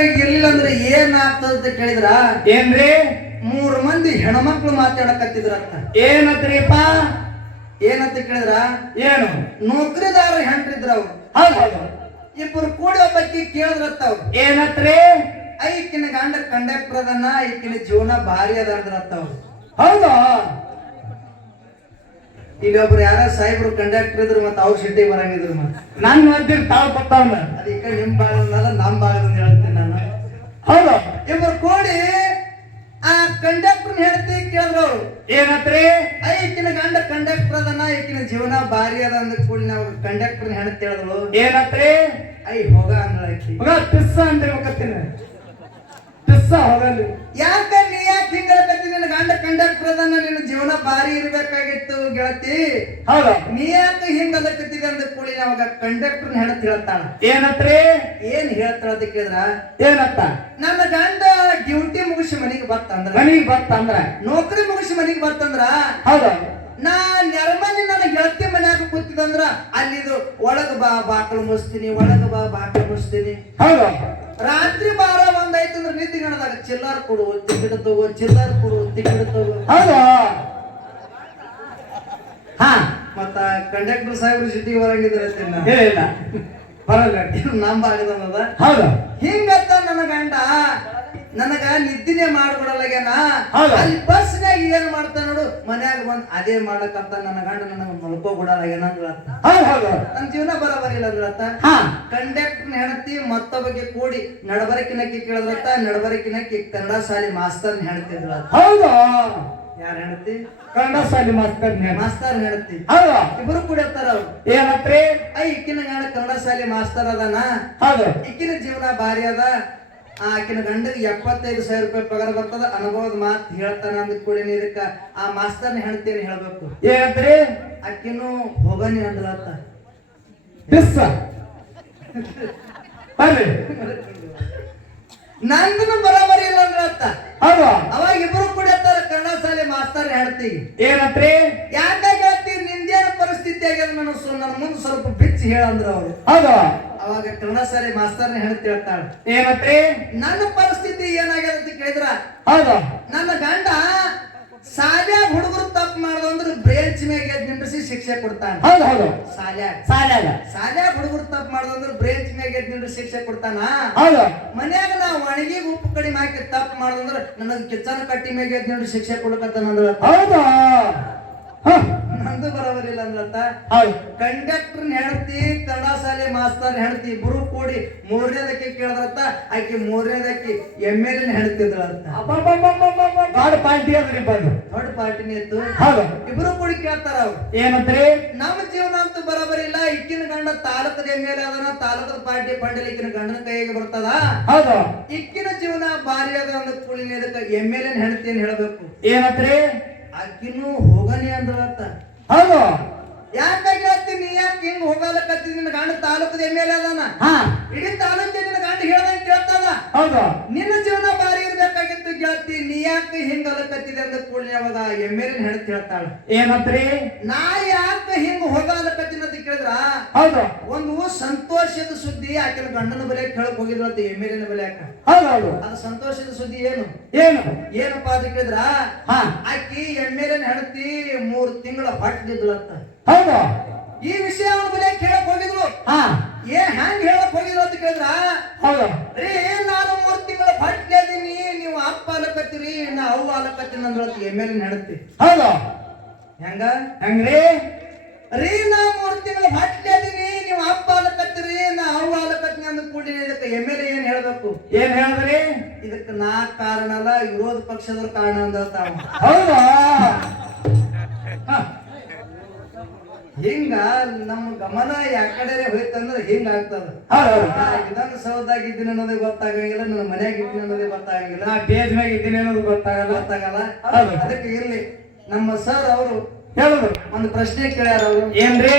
ಇರ್ಲಿಲ್ಲ ಅಂದ್ರೆ ಏನಾಗ್ತದ ಅಂತ ಕೇಳಿದ್ರ? ಏನ್ರಿ? ಮೂರ್ ಮಂದಿ ಹೆಣ್ಮಕ್ಳು ಮಾತಾಡಕತ್ತಿದ್ರಂತ. ಏನತ್ರಿಪ್ಪ ಏನಂತ ಕೇಳಿದ್ರ? ಏನು? ನೌಕರಿದಾರ ಹೆಂಡ್ರಿದ್ರ ಅವ್ರು. ಹೌದು. ಇಬ್ಬರು ಕೂಡಿ ಬಗ್ಗೆ ಕೇಳಿದ್ರತ್ತ ಅವ್ರು. ಏನತ್ರಿ? ಐಕಿನ ಗಂಡ ಕಂಡಕ್ಟರ್ ಅದನ್ನ ಈಕಿನ ಜೀವನ ಭಾರಿ ಅದ ಅಂದ್ರತ್ತ ಅವ್ರು. ಹೌದು. ಈಗ ಒಬ್ರು ಯಾರ ಸಾಹೇಬ್ರು ಕಂಡಕ್ಟರ್ ಇದ್ರು ಮತ್ತೆ ಅವ್ರ ಸಿಟಿ ಬರಂಗಿದ್ರು ಮತ್ತೆ. ನನ್ನ ಮಧ್ಯ ತಾವು ಅದಕ್ಕೆ ನಿಮ್ ಬಾಳ ನಮ್ ನಾನು ಹೌದು. ಇಬ್ರು ಕೂಡಿ ಆ ಕಂಡಕ್ಟರ್ ಹೇಳ್ತಿ ಕೇಳಿದ್ರು ಅವ್ರು ಏನತ್ರಿ ಈಕಿನ ಗಂಡ ಕಂಡಕ್ಟರ್ ಅದನ್ನ ಈಕಿನ ಜೀವನ ಭಾರಿ ಅದ ಅಂದ ಕೂಡಿ ನಾವು ಕಂಡಕ್ಟರ್ ಹೆಣ್ತಿ ಹೇಳಿದ್ರು ಏನತ್ರಿ? ಐ ಹೋಗ ಅಂದ್ರ ಹೋಗ ಪಿಸ್ಸ ಅಂತ ಅಂದಿರ್ಬೇಕತ್ತೀನಿ ಪಿಸ್ಸ ಹೋಗಲಿ ಯಾಕ ಹೇಳಕತ್ತಿ ಕಂಡ ಪ್ರದಾನ ಕಂಡಕ್ಟರ್ ಅದನ್ನ ನಿನ್ನ ಜೀವನ ಭಾರಿ ಇರ್ಬೇಕಾಗಿತ್ತು ಗೆಳತಿ. ಹೌದಾ. ನೀ ಯಾಕೆ ಹಿಂಗ ಅದಕ್ಕತ್ತಿದೆ ಅಂದ ಕೂಡಿ ನಮಗ ಕಂಡಕ್ಟರ್ ಹೆಣತ್ ಹೇಳ್ತಾಳ. ಏನತ್ರಿ? ಏನ್ ಹೇಳ್ತಾಳ ಅದಕ್ಕಿದ್ರ ಏನತ್ತ? ನನ್ನ ಗಂಡ ಡ್ಯೂಟಿ ಮುಗಿಸಿ ಮನೆಗೆ ಬರ್ತಂದ್ರ ಮನಿಗ್ ಬರ್ತಂದ್ರ ನೌಕರಿ ಮುಗಿಸಿ ಮನೆಗೆ ಬರ್ತಂದ್ರ ಹೌದಾ. ನಾ ನೆರಮನಿ ನನ್ನ ಗೆಳತಿ ಮನ್ಯಾಗ ಕೂತಿದಂದ್ರ ಅಲ್ಲಿದು ಒಳಗ ಬಾ ಬಾಕಲು ಮುಸ್ತೀನಿ ಒಳಗ ಬಾ ಬಾಕಲು ಮುಸ್ತೀನಿ ಹೌದು. ರಾತ್ರಿ ಬಾರ ಒಂದಾಯ್ತು ಅಂದ್ರೆ ನಿದ್ದೆ ಗಣದಾಗ ಚಿಲ್ಲರ್ ಕೊಡು ಟಿಕೆಟ್ ತಗೋ ಚಿಲ್ಲರ್ ಕೊಡು ಟಿಕೆಟ್ ತಗೋ ಹೌದಾ? ಹಾ ಮತ್ತ ಕಂಡಕ್ಟರ್ ಸಾಹೇಬ್ರು ಸಿಟಿ ಬರಂಗಿದ್ರೆ ಹೇಳಿಲ್ಲ ಬರಲ್ಲ ನಮ್ಮ ಭಾಗದದ ಹೌದಾ? ಹಿಂಗತ್ತ ನನ್ನ ಗಂಡ ನನಗ ನಿದ್ದಿನೇ ಮಾಡ್ಕೊಡಲ್ಲಾಗ್ಯಾನ ಹೌದು. ಅಲ್ಲಿ ಬಸ್ನಾಗ ಏನ್ ಮಾಡ್ತಾನ ನೋಡು? ಮನ್ಯಾಗ ಬಂದ್ ಅದೇ ಮಾಡಕಂತ ನನ್ನ ಗಂಡ ನನಗ ಮಲ್ಕೋ ಬಿಡಲ್ಲ ಅಂದ್ರತ್ತ ನನ್ನ ಜೀವನ ಬರಬರಿಲ್ಲ ಅಂದ್ರತ್ತ ಕಂಡಕ್ಟರ್ ಹೆಣತಿ ಮತ್ತೊಬ್ಬಗೆ ಕೂಡಿ ನಡಬರಕಿನಕ್ಕೆ ಕೇಳಿದ್ರತ್ತ ಕಿ ಕನ್ನಡ ಶಾಲೆ ಮಾಸ್ತರ್ ಹೆಣತಿದ್ರ ಯಾರ ಹೆಣತಿ ಕನ್ನಡ ಶಾಲಿ ಮಾಸ್ತರ್ ಮಾಸ್ತರ್ ಹೆಣತಿ ಇಬ್ರು ಕೂಡಿರ್ತಾರ ಅವ್ರು. ಏನತ್ರಿ? ಐ ಇಕ್ಕಿನ ಗಂಡ ಕನ್ನಡ ಶಾಲೆ ಮಾಸ್ತರ್ ಅದನ? ಈಕಿನ ಜೀವನ ಭಾರಿ ಅದ. ಆಕಿನ ಗಂಡಗೆ ಎಪ್ಪತ್ತೈದು ಸಾವಿರ ರೂಪಾಯಿ ಪಗಾರ ಬರ್ತದ ಅನುಭವದ ಮಾತು ಹೇಳ್ತಾನ ಅಂದ ಕೂಡಿ ಇದಕ್ಕ ಆ ಮಾಸ್ತರ್ನ ಹೆಣ್ತೇನೆ ಹೇಳ್ಬೇಕು. ಏನಂತ್ರಿ? ಆಕಿನು ಹೋಗನಿ ಅಂದ್ಲತ್ತ ಬರ್ರಿ. ನಂದನು ಬರಾಬರಿ ಇಲ್ಲ ಅಂದ್ರತ್ತ ಹೌದು. ಅವಾಗ ಇಬ್ರು ಕೂಡ ಕನ್ನಡ ಶಾಲೆ ಮಾಸ್ತರ್ ಹೇಳ್ತಿ ಏನತ್ರಿ? ಯಾಕೆ ಹೇಳ್ತಿ ನಿಂದೇನ ಪರಿಸ್ಥಿತಿ ಆಗ್ಯದ ನನ್ನ ನನ್ನ ಮುಂದೆ ಸ್ವಲ್ಪ ಬಿಚ್ಚಿ ಹೇಳಂದ್ರ ಅವ್ರು. ಹೌದು. ಅವಾಗ ಕನ್ನಡ ಶಾಲೆ ಮಾಸ್ತರ್ನ ಹೆಣ್ತಿ ಹೇಳ್ತಾಳ ನನ್ನ ಪರಿಸ್ಥಿತಿ ಏನಾಗ್ಯದ ಅಂತ ಕೇಳಿದ್ರ? ಹೌದು? ನನ್ನ ಗಂಡ ಸಾಲ್ಯಾಗ ಹುಡುಗರು ತಪ್ಪು ಮಾಡ್ದಂದ್ರ ಬ್ರೇಂಚ್ ಮ್ಯಾಗ ನಿಂದ್ರಿಸಿ ಶಿಕ್ಷೆ ಕೊಡ್ತಾನ. ಹೌದು ಹೌದು. ಸಾಲ್ಯಾಗ. ಸಾಲ್ಯಾಗ. ಸಾಲ್ಯಾಗ ಹುಡುಗರು ತಪ್ಪು ಮಾಡ್ದಂದ್ರ ಬ್ರೇಂಚ್ ಮ್ಯಾಗ ನಿಂದ್ರಿಸಿ ಶಿಕ್ಷೆ ಕೊಡ್ತಾನ? ಹೌದು. ಮನ್ಯಾಗ ನಾ ಒಣಗಿ ಉಪ್ಪು ಕಡಿಮೆ ಹಾಕಿ ತಪ್ಪು ಮಾಡ್ದಂದ್ರ ನನಗೆ ಕಿಚನ್ ಕಟ್ಟಿ ಮ್ಯಾಗ ಎದ್ದು ನಿಂದ್ರಿಸಿ ಶಿಕ್ಷೆ ಕೊಡ್ಕತ್ತಾನ ಅಂದ್ರೆ ಹೌದಾ? ಹ, ನಂದು ಬರೋಬರಿಲ್ಲ ಅಂದ್ರತ್ತ ಹೌದು ಕಂಡಕ್ಟರ್ ಹೆಣ್ತಿ ಕನ್ನಡ ಶಾಲೆ ಮಾಸ್ತರ್ ಹೆಣ್ತಿ ಇಬ್ರು ಕೂಡಿ ಮೂರನೇದಕ್ಕೆ ಕೇಳಿದ್ರತ್ತ ಆಕಿ ಮೂರನೇದಕ್ಕೆ ಎಂ ಎಲ್ ಎನ್ ಹೆಣ್ತಿದ್ರಂತ. ಗಾಡ್ ಪಾರ್ಟಿ ಅದ್ರಿ ಬಂದು. ದೊಡ್ಡ ಪಾರ್ಟಿ ಇತ್ತು. ಇಬ್ರು ಕೂಡಿ ಕೇಳ್ತಾರ ಅವ್ರು. ಏನಂತ್ರಿ? ನಮ್ಮ ಜೀವನ ಅಂತೂ ಬರಬರಿಲ್ಲ. ಇಕ್ಕಿನ ಗಂಡ ತಾಲೂಕದ ಎಂ ಎಲ್ ಅದನ್ನ ತಾಲೂಕದ ಪಾರ್ಟಿ ಪಂಡಲ್ ಇಕ್ಕಿನ ಗಂಡನ ಕೈಗೆ ಬರ್ತದ. ಹೌದು? ಇಕ್ಕಿನ ಜೀವನ ಭಾರಿ ಅದ ಅಂದ ಕೂಡಿನ ಎಂ ಎಲ್ ಎನ್ ಹೆಣ್ತಿ ಏನ್ ಹೇಳ್ಬೇಕು. ಏನಂತ್ರಿ? ಅಕ್ಕಿನೂ ಹೋಗನಿ ಅಂದ್ರತ್ತ ಹೌದು. ಯಾಕಾಗಿ ಹೇಳ್ತೀನಿ ನೀ ಯಾಕೆ ಹಿಂಗ್ ಹೋಗಲಕತ್ತಿ? ನಿನ್ನ ಗಂಡ ತಾಲೂಕದ ಎಂ ಎಲ್ ಅದಾನ. ಹಾ. ಇಡೀ ತಾಲೂಕಿನ ನಿನ್ನ ಗಂಡ ಹೇಳ್ದಂಗೆ ಕೇಳ್ತದ ಹೌದು. ನಿನ್ನ ಜೀವನ ಬಾರಿ ಇರ್ಬೇಕಾಗಿತ್ತು ಗೆಳತಿ ನೀ ಯಾಕೆ ಹಿಂಗ್ ಅಲಕತ್ತಿದೆ ಅಂದ ಕೂಡಲೇ ಅವದ ಎಂ ಎಲ್ ಹೆಣ್ತಿ ಹೇಳ್ತಾಳ. ಏನಂತ್ರಿ? ನಾ ಯಾಕೆ ಹಿಂಗ್ ಕೇಳಿದ್ರ ಹೌದು. ಒಂದು ಸಂತೋಷದ ಸುದ್ದಿ ಆಕೆ ಗಂಡನ ಬಲೆ ಕೇಳಕ್ ಹೋಗಿದ್ರು ಅಂತ ಎಮ್ಮೆಲಿನ ಬಲೆ ಹೌದೌದು ಹೌದು ಹೌದು. ಅದು ಸಂತೋಷದ ಸುದ್ದಿ ಏನು? ಏನು? ಏನಪ್ಪಾ ಅಂತ ಕೇಳಿದ್ರ? ಹಾ. ಆಕಿ ಎಮ್ಮೆಲಿನ ಹೆಂಡತಿ ಮೂರ್ ತಿಂಗಳ ಹೊಟ್ಟಿದ್ಳು ಅಂತ. ಹೌದು. ಈ ವಿಷಯ ಅವನ ಬಲೆ ಕೇಳಕ್ ಹೋಗಿದ್ರು ಏ ಹೆಂಗ್ ಹೇಳಕ್ ಹೋಗಿದ್ರು ಅಂತ ಕೇಳಿದ್ರ? ಹೌದು. ರೀ ನಾನು ಮೂರ್ ತಿಂಗಳ ಹೊಟ್ಟಿದ್ದೀನಿ ನೀವು ಅಪ್ಪ ಅಲಕತ್ತೀರಿ ನಾ ಅವ್ವ ಅಲಕತ್ತೀನಿ ಅಂದ್ರ ಎನ್ ಹೆಣ್ತಿ ಹೌದು. ಹೆಂಗ? ಹೆಂಗ್ರಿ? ರೀ ನಾ ಮೂರ್ ತಿಂಗಳ ಅಪ್ಪ ಅಲಕತ್ತೀನಿ ಅಂದ ಕೂಡಿ ಇದಕ್ಕೆ ಎಂ ಎಲ್ ಏನ್ ಹೇಳ್ಬೇಕು ಏನ್ ಹೇಳಿದ್ರಿ ಇದಕ್ಕೆ ನಾ ಕಾರಣ ಅಲ್ಲ ವಿರೋಧ ಪಕ್ಷದವ್ರ ಕಾರಣ ಅಂದ ಹೌದು ಹಿಂಗ ನಮ್ಮ ಗಮನ ಯಾಕಡೆ ಹೋಯ್ತಂದ್ರೆ ಹಿಂಗ ಆಗ್ತದ ವಿಧಾನಸೌಧದಾಗ ಇದ್ದೀನಿ ಅನ್ನೋದೇ ಗೊತ್ತಾಗಂಗಿಲ್ಲ ನನ್ನ ಮನ್ಯಾಗ ಇದ್ದೀನಿ ಅನ್ನೋದೇ ಗೊತ್ತಾಗಂಗಿಲ್ಲ ನಾ ಮ್ಯಾಗ ಇದ್ದೀನಿ ಅನ್ನೋದು ಗೊತ್ತಾಗಲ್ಲ ಗೊತ್ತಾಗಲ್ಲ. ಅದಕ್ಕೆ ಇರ್ಲಿ ನಮ್ಮ ಸರ್ ಅವರು ಹೇಳಿದ್ರು ಒಂದು ಪ್ರಶ್ನೆ ಕೇಳ್ಯಾರ ಅವರು ಏನ್ರಿ